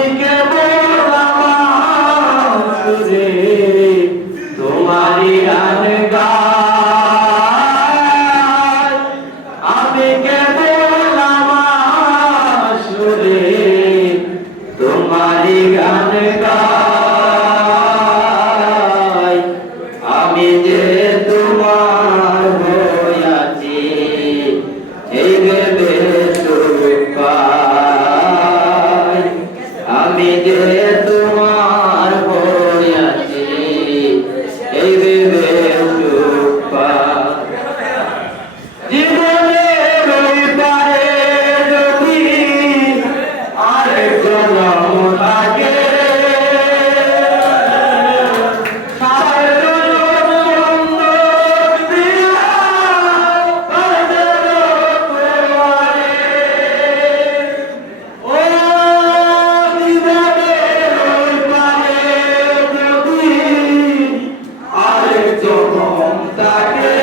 Thank you. আমি যে তোমার এই দেবে i Dakle